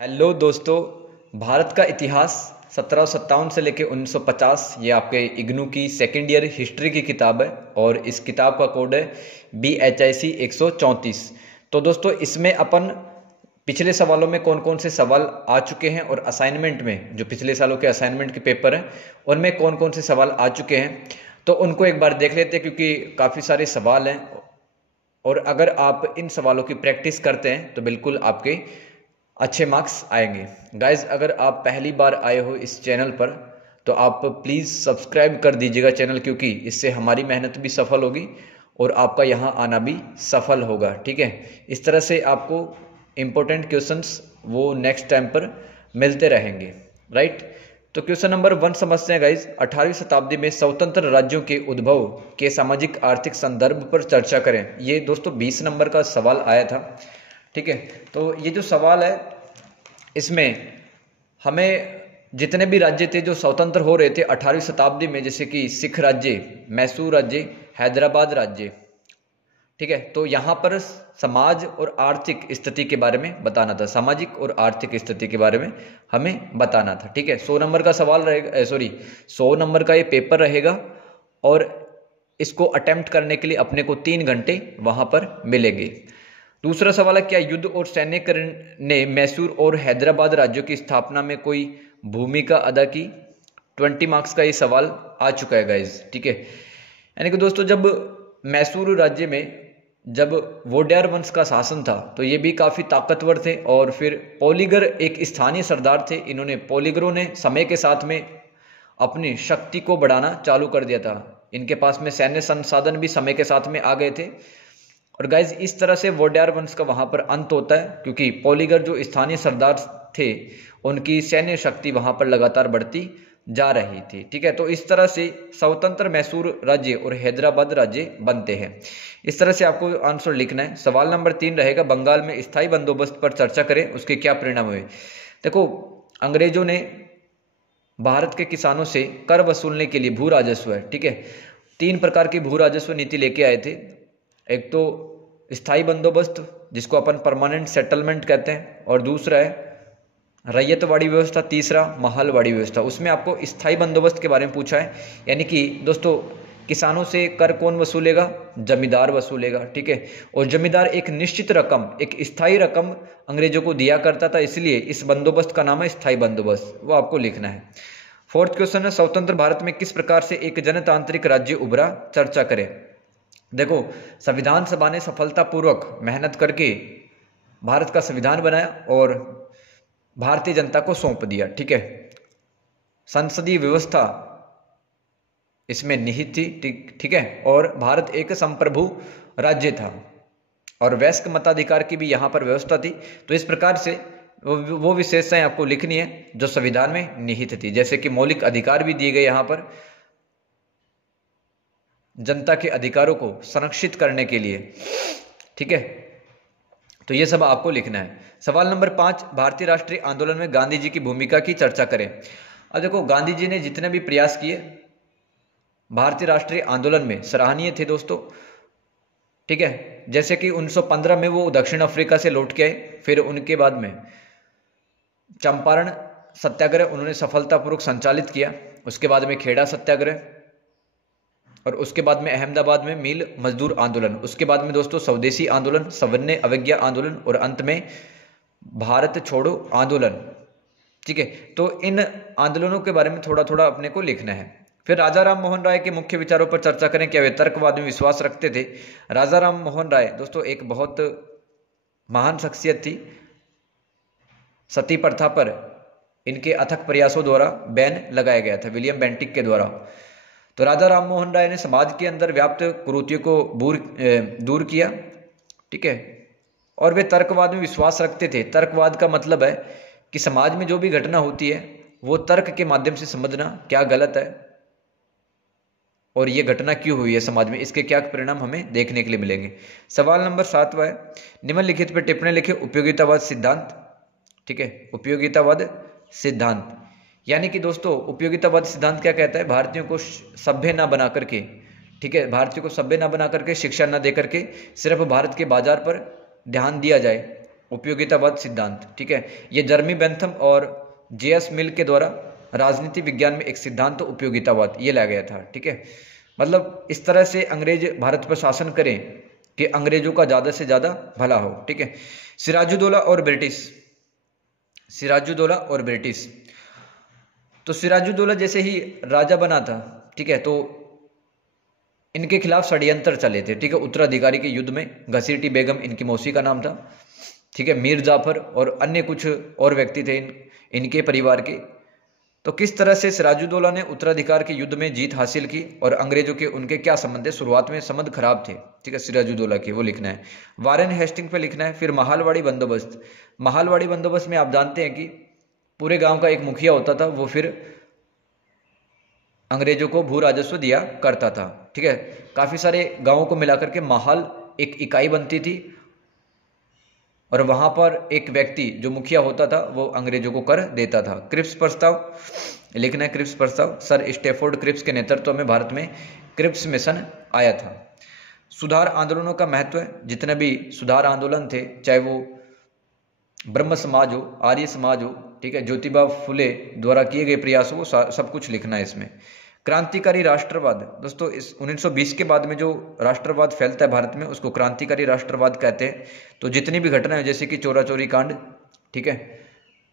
Hello दोस्तों। भारत का इतिहास 1757 से लेकर 1950, ये आपके इग्नू की सेकेंड ईयर हिस्ट्री की किताब है और इस किताब का कोड है BHIC 134। तो दोस्तों इसमें अपन पिछले सवालों में कौन कौन से सवाल आ चुके हैं और असाइनमेंट में जो पिछले सालों के असाइनमेंट के पेपर हैं उनमें कौन कौन से सवाल आ चुके हैं तो उनको एक बार देख लेते हैं, क्योंकि काफ़ी सारे सवाल हैं और अगर आप इन सवालों की प्रैक्टिस करते हैं तो बिल्कुल आपके अच्छे मार्क्स आएंगे। गाइज, अगर आप पहली बार आए हो इस चैनल पर तो आप प्लीज़ सब्सक्राइब कर दीजिएगा चैनल, क्योंकि इससे हमारी मेहनत भी सफल होगी और आपका यहाँ आना भी सफल होगा। ठीक है, इस तरह से आपको इम्पोर्टेंट क्वेश्चंस वो नेक्स्ट टाइम पर मिलते रहेंगे। राइट, तो क्वेश्चन नंबर 1 समझते हैं गाइज। 18वीं शताब्दी में स्वतंत्र राज्यों के उद्भव के सामाजिक आर्थिक संदर्भ पर चर्चा करें। ये दोस्तों 20 नंबर का सवाल आया था। ठीक है, तो ये जो सवाल है इसमें हमें जितने भी राज्य थे जो स्वतंत्र हो रहे थे 18वीं शताब्दी में, जैसे कि सिख राज्य, मैसूर राज्य, हैदराबाद राज्य, ठीक है, तो यहाँ पर समाज और आर्थिक स्थिति के बारे में बताना था। सामाजिक और आर्थिक स्थिति के बारे में हमें बताना था। ठीक है, 100 नंबर का सवाल रहेगा, 100 नंबर का ये पेपर रहेगा और इसको अटेम्प्ट करने के लिए अपने को 3 घंटे वहां पर मिलेंगे। दूसरा सवाल है, क्या युद्ध और सैन्यकरण ने मैसूर और हैदराबाद राज्यों की स्थापना में कोई भूमिका अदा की? 20 मार्क्स का ये सवाल आ चुका है गाइज। ठीक है, यानी कि दोस्तों जब मैसूर राज्य में जब वोडेयर वंश का शासन था तो ये भी काफ़ी ताकतवर थे और फिर पोलीगर एक स्थानीय सरदार थे। इन्होंने पोलीगरों ने समय के साथ में अपनी शक्ति को बढ़ाना चालू कर दिया था। इनके पास में सैन्य संसाधन भी समय के साथ में आ गए थे और गाइज इस तरह से वोडेयर वंश का वहां पर अंत होता है, क्योंकि पोलीगर जो स्थानीय सरदार थे उनकी सैन्य शक्ति वहां पर लगातार बढ़ती जा रही थी। ठीक है, तो इस तरह से स्वतंत्र मैसूर राज्य और हैदराबाद राज्य बनते हैं। इस तरह से आपको आंसर लिखना है। सवाल नंबर 3 रहेगा, बंगाल में स्थायी बंदोबस्त पर चर्चा करें, उसके क्या परिणाम हुए? देखो, अंग्रेजों ने भारत के किसानों से कर वसूलने के लिए भू राजस्व है, ठीक है, 3 प्रकार की भू राजस्व नीति लेके आए थे। एक तो स्थायी बंदोबस्त जिसको अपन परमानेंट सेटलमेंट कहते हैं, और दूसरा है रैयतवाड़ी व्यवस्था, तीसरा महलवाड़ी व्यवस्था। उसमें आपको स्थायी बंदोबस्त के बारे में पूछा है, यानी कि दोस्तों किसानों से कर कौन वसूलेगा? जमींदार वसूलेगा। ठीक है, और जमींदार एक निश्चित रकम, एक स्थायी रकम अंग्रेजों को दिया करता था, इसलिए इस बंदोबस्त का नाम है स्थायी बंदोबस्त। वो आपको लिखना है। 4th क्वेश्चन है, स्वतंत्र भारत में किस प्रकार से एक जनतांत्रिक राज्य उभरा, चर्चा करें। देखो, संविधान सभा ने सफलतापूर्वक मेहनत करके भारत का संविधान बनाया और भारतीय जनता को सौंप दिया। ठीक है, संसदीय व्यवस्था इसमें निहित थी। ठीक है, और भारत एक संप्रभु राज्य था और वयस्क मताधिकार की भी यहां पर व्यवस्था थी। तो इस प्रकार से वो विशेषताएं आपको लिखनी है जो संविधान में निहित थी, जैसे कि मौलिक अधिकार भी दिए गए यहां पर जनता के अधिकारों को संरक्षित करने के लिए। ठीक है, तो ये सब आपको लिखना है। सवाल नंबर 5, भारतीय राष्ट्रीय आंदोलन में गांधी जी की भूमिका की चर्चा करें। अब देखो, गांधी जी ने जितने भी प्रयास किए भारतीय राष्ट्रीय आंदोलन में सराहनीय थे दोस्तों। ठीक है, जैसे कि 1915 में वो दक्षिण अफ्रीका से लौट के आए, फिर उनके बाद में चंपारण सत्याग्रह उन्होंने सफलतापूर्वक संचालित किया, उसके बाद में खेड़ा सत्याग्रह, और उसके बाद में अहमदाबाद में मिल मजदूर आंदोलन, उसके बाद में दोस्तों स्वदेशी आंदोलन, सवर्ण अवज्ञा आंदोलन और अंत में भारत छोड़ो आंदोलन। ठीक है, तो इन आंदोलनों के बारे में थोड़ा थोड़ा अपने को लिखना है। फिर राजा राम मोहन राय के मुख्य विचारों पर चर्चा करें, क्या वे तर्कवाद में विश्वास रखते थे? राजा राम मोहन राय दोस्तों एक बहुत महान शख्सियत थी। सती प्रथा पर इनके अथक प्रयासों द्वारा बैन लगाया गया था विलियम बेंटिक के द्वारा। तो राजा राम मोहन राय ने समाज के अंदर व्याप्त कुरीतियों को दूर किया। ठीक है, और वे तर्कवाद में विश्वास रखते थे। तर्कवाद का मतलब है कि समाज में जो भी घटना होती है वो तर्क के माध्यम से समझना, क्या गलत है और ये घटना क्यों हुई है समाज में, इसके क्या परिणाम हमें देखने के लिए मिलेंगे। सवाल नंबर 7 है, निम्नलिखित पर टिप्पणी लिखे, उपयोगितावाद सिद्धांत। ठीक है, उपयोगितावाद सिद्धांत यानी कि दोस्तों उपयोगितावाद सिद्धांत क्या कहता है? भारतीयों को सभ्य ना बना करके, ठीक है, भारतीयों को सभ्य ना बना करके, शिक्षा ना दे करके सिर्फ भारत के बाजार पर ध्यान दिया जाए उपयोगितावाद सिद्धांत, ठीक है। ये जर्मी बेंथम और जेएस मिल के द्वारा राजनीति विज्ञान में एक सिद्धांत उपयोगितावाद ये लाया गया था, ठीक है। मतलब इस तरह से अंग्रेज भारत पर शासन करें कि अंग्रेजों का ज्यादा से ज्यादा भला हो, ठीक है। सिराजुद्दौला और ब्रिटिश, सिराजुद्दौला और ब्रिटिश, तो सिराजुद्दौला जैसे ही राजा बना था, ठीक है, तो इनके खिलाफ षड्यंत्र चले थे, ठीक है। उत्तराधिकारी के युद्ध में घसीटी बेगम इनकी मौसी का नाम था, ठीक है। मीर जाफर और अन्य कुछ और व्यक्ति थे इनके परिवार के। तो किस तरह से सिराजुद्दौला ने उत्तराधिकार के युद्ध में जीत हासिल की और अंग्रेजों के उनके क्या संबंध है। शुरुआत में संबंध खराब थे, ठीक है, सिराजुद्दौला के, वो लिखना है। वारेन हेस्टिंग पे लिखना है। फिर महालवाड़ी बंदोबस्त, महालवाड़ी बंदोबस्त में आप जानते हैं कि पूरे गांव का एक मुखिया होता था, वो फिर अंग्रेजों को भू राजस्व दिया करता था, ठीक है। काफी सारे गांवों को मिलाकर के महाल एक इकाई बनती थी और वहां पर एक व्यक्ति जो मुखिया होता था वो अंग्रेजों को कर देता था। क्रिप्स प्रस्ताव लिखना है। क्रिप्स प्रस्ताव, सर स्टेफोर्ड क्रिप्स के नेतृत्व में भारत में क्रिप्स मिशन आया था। सुधार आंदोलनों का महत्व है। जितने भी सुधार आंदोलन थे, चाहे वो ब्रह्म समाज हो, आर्य समाज हो, ठीक है, ज्योतिबा फुले द्वारा किए गए प्रयासों को सब कुछ लिखना है इसमें। क्रांतिकारी राष्ट्रवाद, दोस्तों इस 1920 के बाद में जो राष्ट्रवाद फैलता है भारत में उसको क्रांतिकारी राष्ट्रवाद कहते हैं। तो जितनी भी घटनाएं जैसे कि चोरा चोरी कांड, ठीक है,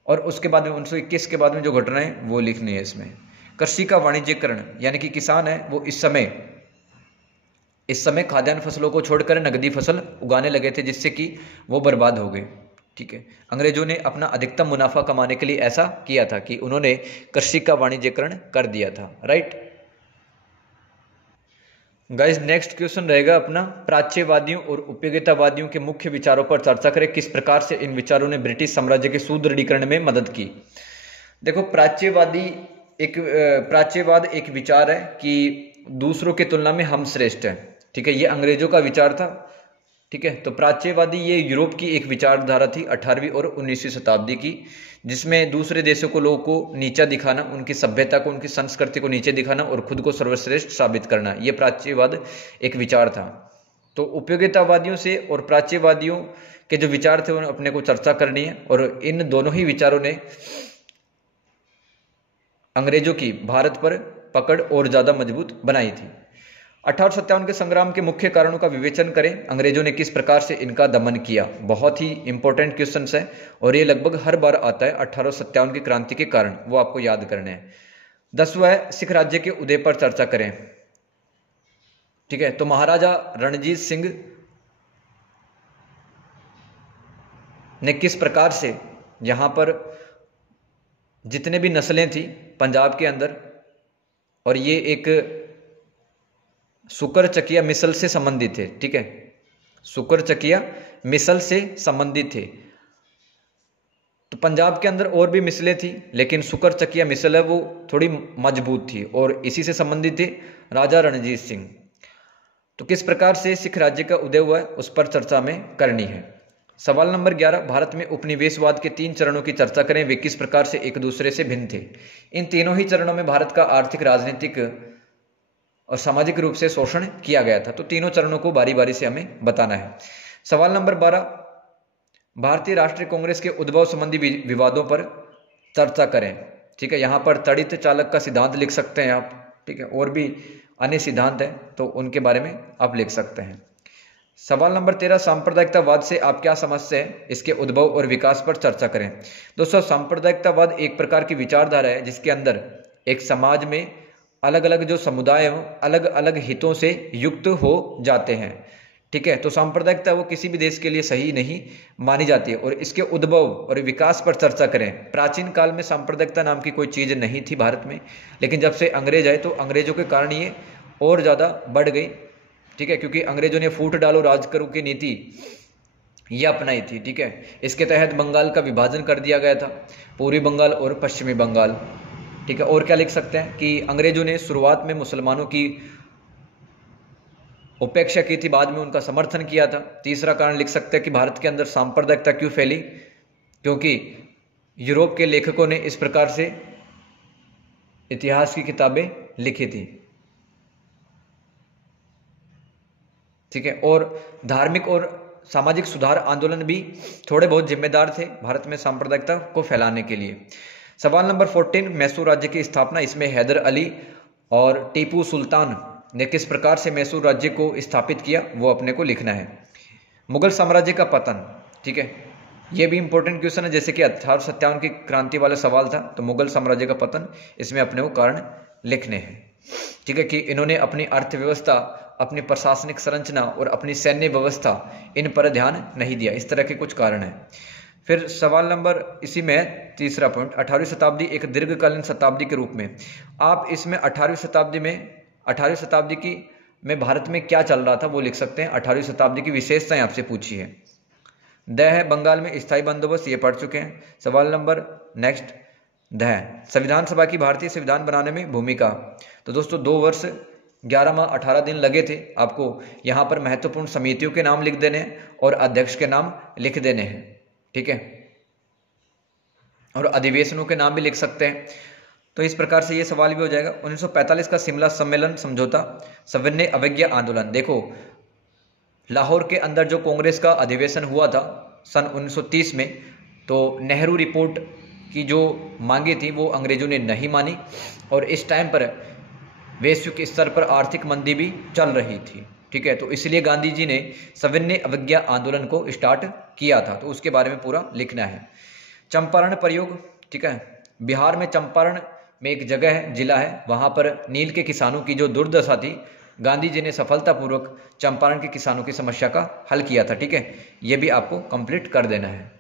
और उसके बाद में 1921 के बाद में जो घटनाएं वो लिखनी है इसमें। कृषि का वाणिज्यकरण, यानी कि किसान है वो इस समय खाद्यान्न फसलों को छोड़कर नकदी फसल उगाने लगे थे, जिससे कि वो बर्बाद हो गए, ठीक है। अंग्रेजों ने अपना अधिकतम मुनाफा कमाने के लिए ऐसा किया था कि उन्होंने कृषि का वाणिज्यकरण कर दिया था, राइट। गाइस नेक्स्ट क्वेश्चन रहेगा अपना, प्राच्यवादियों और उपयोगितावादियों के मुख्य विचारों पर चर्चा करें। किस प्रकार से इन विचारों ने ब्रिटिश साम्राज्य के सुदृढ़ीकरण में मदद की। देखो प्राच्यवाद एक विचार है कि दूसरों की तुलना में हम श्रेष्ठ हैं, ठीक है। ये अंग्रेजों का विचार था, ठीक है। तो प्राच्यवादी ये यूरोप की एक विचारधारा थी 18वीं और 19वीं शताब्दी की, जिसमें दूसरे देशों को, लोगों को नीचा दिखाना, उनकी सभ्यता को, उनकी संस्कृति को नीचे दिखाना और खुद को सर्वश्रेष्ठ साबित करना, ये प्राच्यवाद एक विचार था। तो उपयोगितावादियों से और प्राच्यवादियों के जो विचार थे उन्हें अपने को चर्चा करनी है, और इन दोनों ही विचारों ने अंग्रेजों की भारत पर पकड़ और ज्यादा मजबूत बनाई थी। 1857 के संग्राम के मुख्य कारणों का विवेचन करें। अंग्रेजों ने किस प्रकार से इनका दमन किया। बहुत ही इंपॉर्टेंट क्वेश्चंस है और ये लगभग हर बार आता है। 1857 की क्रांति के कारण वो आपको याद करने हैं। 10वां है सिख राज्य के उदय पर चर्चा करें, ठीक है। तो महाराजा रणजीत सिंह ने किस प्रकार से यहां पर जितने भी नस्लें थी पंजाब के अंदर, और ये एक सुकर चकिया मिसल से संबंधित थे, ठीक है, सुकर चकिया मिसल से संबंधित थे। तो पंजाब के अंदर और भी मिसलें थी, लेकिन सुकर चकिया मिसल है वो थोड़ी मजबूत थी और इसी से संबंधित थे राजा रणजीत सिंह। तो किस प्रकार से सिख राज्य का उदय हुआ है उस पर चर्चा में करनी है। सवाल नंबर 11, भारत में उपनिवेशवाद के 3 चरणों की चर्चा करें, वे किस प्रकार से एक दूसरे से भिन्न थे। इन तीनों ही चरणों में भारत का आर्थिक, राजनीतिक और सामाजिक रूप से शोषण किया गया था। तो तीनों चरणों को बारी बारी से हमें बताना है। सवाल नंबर 12, भारतीय राष्ट्रीय कांग्रेस के उद्भव संबंधी विवादों पर चर्चा करें, ठीक है। यहां पर तड़ित चालक का सिद्धांत लिख सकते हैं आप, ठीक है, और भी अन्य सिद्धांत हैं तो उनके बारे में आप लिख सकते हैं। सवाल नंबर 13, सांप्रदायिकतावाद से आप क्या समझते हैं, इसके उद्भव और विकास पर चर्चा करें। दोस्तों सांप्रदायिकतावाद एक प्रकार की विचारधारा है जिसके अंदर एक समाज में अलग अलग जो समुदाय हो अलग अलग हितों से युक्त हो जाते हैं, ठीक है। तो सांप्रदायिकता वो किसी भी देश के लिए सही नहीं मानी जाती है। और इसके उद्भव और विकास पर चर्चा करें। प्राचीन काल में सांप्रदायिकता नाम की कोई चीज नहीं थी भारत में, लेकिन जब से अंग्रेज आए तो अंग्रेजों के कारण ये और ज्यादा बढ़ गई, ठीक है, क्योंकि अंग्रेजों ने फूट डालो राज करो की नीति ये अपनाई थी, ठीक है। इसके तहत बंगाल का विभाजन कर दिया गया था, पूर्वी बंगाल और पश्चिमी बंगाल, ठीक है। और क्या लिख सकते हैं कि अंग्रेजों ने शुरुआत में मुसलमानों की उपेक्षा की थी, बाद में उनका समर्थन किया था। तीसरा कारण लिख सकते हैं कि भारत के अंदर सांप्रदायिकता क्यों फैली, क्योंकि यूरोप के लेखकों ने इस प्रकार से इतिहास की किताबें लिखी थी, ठीक है। और धार्मिक और सामाजिक सुधार आंदोलन भी थोड़े बहुत जिम्मेदार थे भारत में सांप्रदायिकता को फैलाने के लिए। सवाल नंबर 14, मैसूर राज्य की स्थापना, इसमें हैदर अली और टीपू सुल्तान ने किस प्रकार से मैसूर राज्य को स्थापित किया वो अपने को लिखना है। मुगल साम्राज्य का पतन, ठीक है, ये भी इंपॉर्टेंट क्वेश्चन है, जैसे कि 1857 की क्रांति वाला सवाल था, तो मुगल साम्राज्य का पतन, इसमें अपने को कारण लिखने हैं, ठीक है, कि इन्होंने अपनी अर्थव्यवस्था, अपनी प्रशासनिक संरचना और अपनी सैन्य व्यवस्था, इन पर ध्यान नहीं दिया। इस तरह के कुछ कारण हैं। फिर सवाल नंबर इसी में तीसरा पॉइंट, 18वीं शताब्दी एक दीर्घकालीन शताब्दी के रूप में, आप इसमें 18वीं शताब्दी की में भारत में क्या चल रहा था वो लिख सकते हैं। 18वीं शताब्दी की विशेषताएं आपसे पूछी है। द है बंगाल में स्थायी बंदोबस्त, ये पढ़ चुके हैं। सवाल नंबर नेक्स्ट द है संविधान सभा की भारतीय संविधान बनाने में भूमिका। तो दोस्तों 2 वर्ष 11 माह 18 दिन लगे थे। आपको यहाँ पर महत्वपूर्ण समितियों के नाम लिख देने हैं और अध्यक्ष के नाम लिख देने हैं, ठीक है, और अधिवेशनों के नाम भी लिख सकते हैं। तो इस प्रकार से ये सवाल भी हो जाएगा। 1945 का शिमला सम्मेलन समझौता, सविनय अवज्ञा आंदोलन। देखो लाहौर के अंदर जो कांग्रेस का अधिवेशन हुआ था सन 1930 में, तो नेहरू रिपोर्ट की जो मांगे थी वो अंग्रेजों ने नहीं मानी, और इस टाइम पर वैश्विक स्तर पर आर्थिक मंदी भी चल रही थी, ठीक है, तो इसलिए गांधी जी ने सविनय अवज्ञा आंदोलन को स्टार्ट किया था, तो उसके बारे में पूरा लिखना है। चंपारण प्रयोग, ठीक है, बिहार में चंपारण में एक जगह है, जिला है, वहां पर नील के किसानों की जो दुर्दशा थी, गांधी जी ने सफलतापूर्वक चंपारण के किसानों की समस्या का हल किया था, ठीक है, यह भी आपको कंप्लीट कर देना है।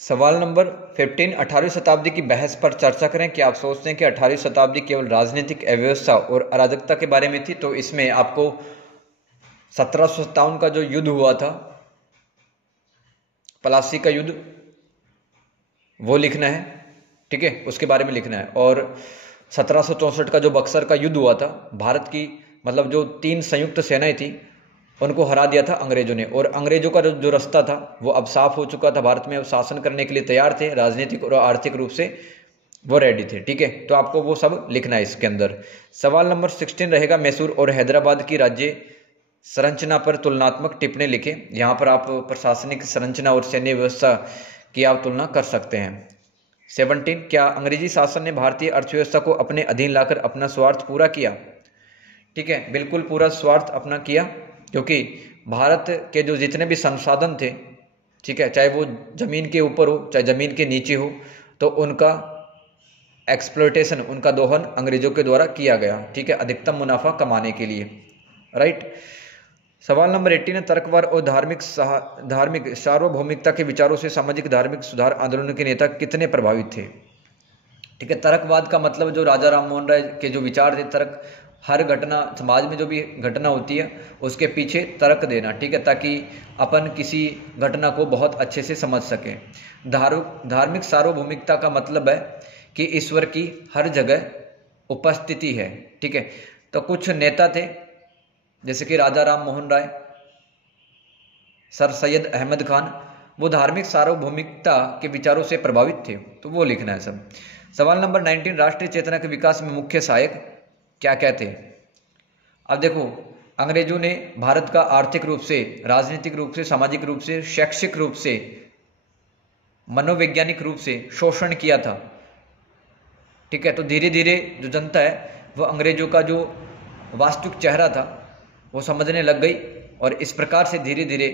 सवाल नंबर 15, 18वीं शताब्दी की बहस पर चर्चा करें। क्या आप सोचते हैं कि 18वीं शताब्दी केवल राजनीतिक अव्यवस्था और अराजकता के बारे में थी? तो इसमें आपको 1757 का जो युद्ध हुआ था, प्लासी का युद्ध, वो लिखना है, ठीक है, उसके बारे में लिखना है। और 1764 का जो बक्सर का युद्ध हुआ था, भारत की मतलब जो 3 संयुक्त सेनाएं थी उनको हरा दिया था अंग्रेजों ने, और अंग्रेजों का जो रास्ता था वो अब साफ हो चुका था, भारत में अब शासन करने के लिए तैयार थे, राजनीतिक और आर्थिक रूप से वो रेडी थे, ठीक है, तो आपको वो सब लिखना है इसके अंदर। सवाल नंबर 16 रहेगा, मैसूर और हैदराबाद की राज्य संरचना पर तुलनात्मक टिप्पणी लिखें। यहाँ पर आप प्रशासनिक संरचना और सैन्य व्यवस्था की आप तुलना कर सकते हैं। 17, क्या अंग्रेजी शासन ने भारतीय अर्थव्यवस्था को अपने अधीन लाकर अपना स्वार्थ पूरा किया? ठीक है, बिल्कुल पूरा स्वार्थ अपना किया, क्योंकि भारत के जो जितने भी संसाधन थे, ठीक है, चाहे वो जमीन के ऊपर हो चाहे जमीन के नीचे हो, तो उनका एक्सप्लॉयटेशन, उनका दोहन अंग्रेजों के द्वारा किया गया, ठीक है, अधिकतम मुनाफा कमाने के लिए, राइट। सवाल नंबर 18, तर्कवाद और धार्मिक सार्वभौमिकता के विचारों से सामाजिक धार्मिक सुधार आंदोलन के नेता कितने प्रभावित थे? ठीक है, तर्कवाद का मतलब जो राजा राम मोहन राय के जो विचार थे, तर्क, हर घटना, समाज में जो भी घटना होती है उसके पीछे तर्क देना, ठीक है, ताकि अपन किसी घटना को बहुत अच्छे से समझ सकें। धार्मिक सार्वभौमिकता का मतलब है कि ईश्वर की हर जगह उपस्थिति है, ठीक है। तो कुछ नेता थे जैसे कि राजा राम मोहन राय, सर सैयद अहमद खान, वो धार्मिक सार्वभौमिकता के विचारों से प्रभावित थे, तो वो लिखना है सब। सवाल नंबर 19, राष्ट्रीय चेतना के विकास में मुख्य सहायक क्या कहते हैं? अब देखो, अंग्रेजों ने भारत का आर्थिक रूप से, राजनीतिक रूप से, सामाजिक रूप से, शैक्षिक रूप से, मनोवैज्ञानिक रूप से शोषण किया था, ठीक है। तो धीरे धीरे जो जनता है वो अंग्रेजों का जो वास्तविक चेहरा था वो समझने लग गई, और इस प्रकार से धीरे धीरे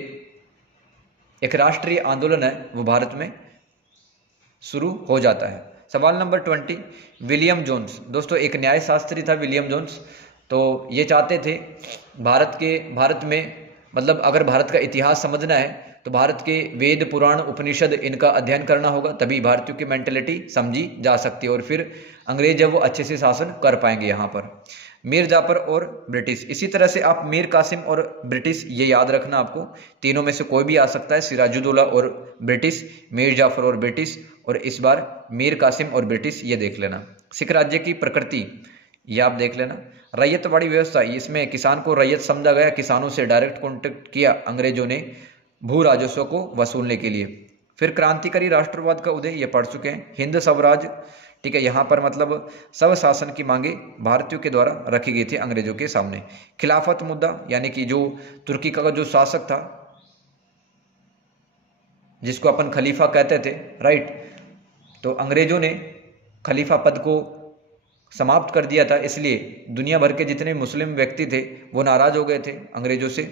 एक राष्ट्रीय आंदोलन है वो भारत में शुरू हो जाता है। सवाल नंबर 20, विलियम जोन्स, दोस्तों एक न्यायशास्त्री था विलियम जोन्स, तो ये चाहते थे भारत में, मतलब अगर भारत का इतिहास समझना है तो भारत के वेद पुराण उपनिषद इनका अध्ययन करना होगा, तभी भारतीयों की मेंटेलिटी समझी जा सकती है, और फिर अंग्रेज जब वो अच्छे से शासन कर पाएंगे। यहाँ पर मीर जाफर और ब्रिटिश, इसी तरह से आप मीर कासिम और ब्रिटिश ये याद रखना, आपको तीनों में से कोई भी आ सकता है, सिराजुद्दौला और ब्रिटिश, मीर जाफर और ब्रिटिश, और इस बार मीर कासिम और ब्रिटिश, ये देख लेना। सिख राज्य की प्रकृति ये आप देख लेना। रैयतवाड़ी व्यवस्था, इसमें किसान को रैयत समझा गया, किसानों से डायरेक्ट कॉन्टेक्ट किया अंग्रेजों ने भू राजस्व को वसूलने के लिए। फिर क्रांतिकारी राष्ट्रवाद का उदय, ये पढ़ चुके हैं। हिंद स्वराज, ठीक है, यहाँ पर मतलब सब शासन की मांगे भारतीयों के द्वारा रखी गई थी अंग्रेजों के सामने। खिलाफत मुद्दा, यानी कि जो तुर्की का जो शासक था जिसको अपन खलीफा कहते थे, राइट। तो अंग्रेजों ने खलीफा पद को समाप्त कर दिया था, इसलिए दुनिया भर के जितने मुस्लिम व्यक्ति थे वो नाराज हो गए थे अंग्रेजों से,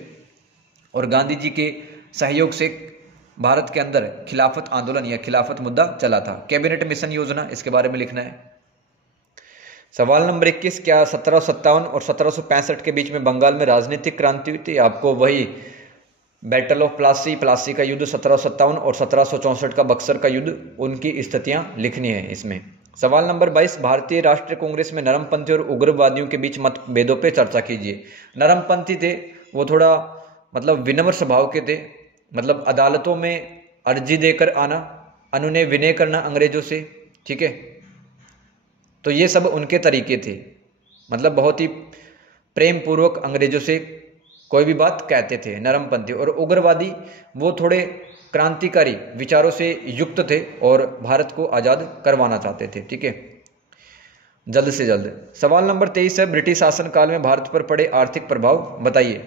और गांधी जी के सहयोग से भारत के अंदर खिलाफत आंदोलन या खिलाफत मुद्दा चला था। कैबिनेट मिशन योजना, इसके बारे में लिखना है। सवाल नंबर 21, क्या 1757 और 1765 के बीच में बंगाल में राजनीतिक क्रांति हुई थी? आपको वही बैटल ऑफ प्लासी, प्लासी का युद्ध 1757 और 1764 का बक्सर का युद्ध, उनकी स्थितियां लिखनी है इसमें। सवाल नंबर 22, भारतीय राष्ट्रीय कांग्रेस में नरमपंथी और उग्रवादियों के बीच मतभेदों पे चर्चा कीजिए। नरमपंथी थे वो थोड़ा मतलब विनम्र स्वभाव के थे, मतलब अदालतों में अर्जी देकर आना, अनुनय विनय करना अंग्रेजों से, ठीक है। तो ये सब उनके तरीके थे, मतलब बहुत ही प्रेम पूर्वक अंग्रेजों से कोई भी बात कहते थे, नरमपंथी। और उग्रवादी वो थोड़े क्रांतिकारी विचारों से युक्त थे और भारत को आज़ाद करवाना चाहते थे, ठीक है, जल्द से जल्द। सवाल नंबर 23 है, ब्रिटिश शासनकाल में भारत पर पड़े आर्थिक प्रभाव बताइए।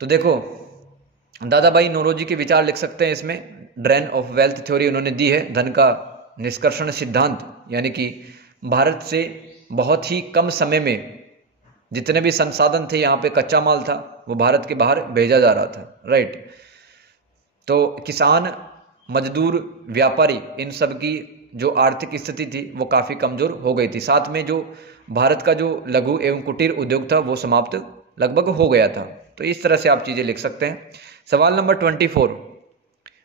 तो देखो, दादा भाई नौरोजी के विचार लिख सकते हैं इसमें। ड्रेन ऑफ वेल्थ थ्योरी उन्होंने दी है, धन का निष्कर्षण सिद्धांत, यानी कि भारत से बहुत ही कम समय में जितने भी संसाधन थे, यहाँ पे कच्चा माल था, वो भारत के बाहर भेजा जा रहा था, राइट। तो किसान, मजदूर, व्यापारी, इन सब की जो आर्थिक स्थिति थी वो काफ़ी कमज़ोर हो गई थी। साथ में जो भारत का जो लघु एवं कुटीर उद्योग था वो समाप्त लगभग हो गया था। तो इस तरह से आप चीज़ें लिख सकते हैं। सवाल नंबर 24,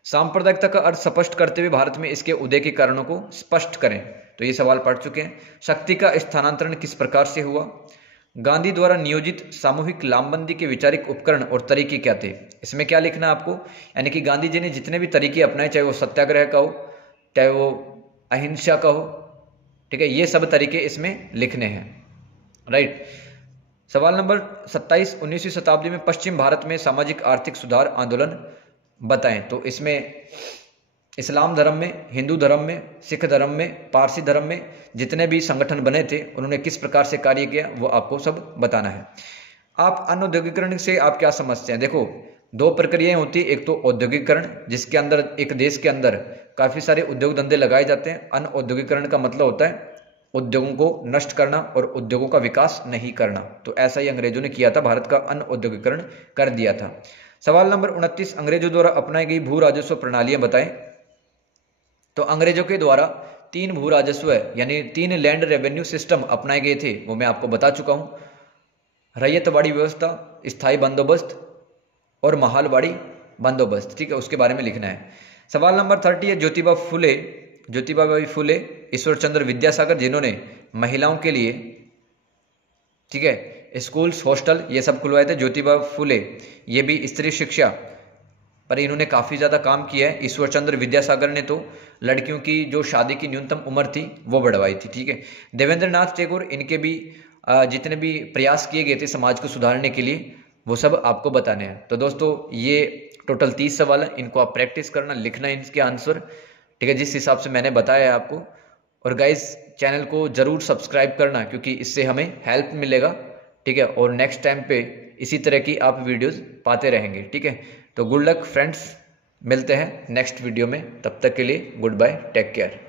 सांप्रदायिकता का अर्थ स्पष्ट करते हुए भारत में इसके उदय के कारणों को स्पष्ट करें। तो ये सवाल पढ़ चुके हैं। शक्ति का स्थानांतरण किस प्रकार से हुआ? गांधी द्वारा नियोजित सामूहिक लामबंदी के वैचारिक उपकरण और तरीके क्या थे? इसमें क्या लिखना है आपको, यानी कि गांधी जी ने जितने भी तरीके अपनाए, चाहे वो सत्याग्रह का हो, चाहे वो अहिंसा का हो, ठीक है, ये सब तरीके इसमें लिखने हैं, राइट। सवाल नंबर 27, 19वीं शताब्दी में पश्चिम भारत में सामाजिक आर्थिक सुधार आंदोलन बताएं। तो इसमें इस्लाम धर्म में, हिंदू धर्म में, सिख धर्म में, पारसी धर्म में जितने भी संगठन बने थे उन्होंने किस प्रकार से कार्य किया वो आपको सब बताना है। आप अनौद्योगिकरण से आप क्या समझते हैं? देखो, दो प्रक्रियाएं होती है, एक तो औद्योगिकरण जिसके अंदर एक देश के अंदर काफ़ी सारे उद्योग धंधे लगाए जाते हैं। अनऔद्योगिकरण का मतलब होता है उद्योगों को नष्ट करना और उद्योगों का विकास नहीं करना। तो ऐसा ही अंग्रेजों ने किया था, भारत का अनऔद्योगिकरण कर दिया था। सवाल नंबर 29, अंग्रेजों द्वारा अपनाई गई भू राजस्व प्रणालियां बताएं। तो अंग्रेजों के द्वारा 3 भू राजस्व यानी 3 लैंड रेवेन्यू सिस्टम अपनाए गए थे, वो मैं आपको बता चुका हूं। रैयतवाड़ी व्यवस्था, स्थायी बंदोबस्त और महालवाड़ी बंदोबस्त, ठीक है, उसके बारे में लिखना है। सवाल नंबर 30 है, ज्योतिबा फुले, ईश्वर चंद्र विद्यासागर, जिन्होंने महिलाओं के लिए, ठीक है, स्कूल्स, हॉस्टल ये सब खुलवाए थे। ज्योतिबा फुले ये भी स्त्री शिक्षा पर इन्होंने काफ़ी ज़्यादा काम किया है। ईश्वर चंद्र विद्यासागर ने तो लड़कियों की जो शादी की न्यूनतम उम्र थी वो बढ़वाई थी, ठीक है। देवेंद्र नाथ टैगोर, इनके भी जितने भी प्रयास किए गए थे समाज को सुधारने के लिए वो सब आपको बताने हैं। तो दोस्तों ये टोटल 30 सवाल है, इनको आप प्रैक्टिस करना, लिखना है इनके आंसर, ठीक है, जिस हिसाब से मैंने बताया है आपको। और गाइस चैनल को ज़रूर सब्सक्राइब करना क्योंकि इससे हमें हेल्प मिलेगा, ठीक है, और नेक्स्ट टाइम पे इसी तरह की आप वीडियोस पाते रहेंगे, ठीक है। तो गुड लक फ्रेंड्स, मिलते हैं नेक्स्ट वीडियो में, तब तक के लिए गुड बाय, टेक केयर।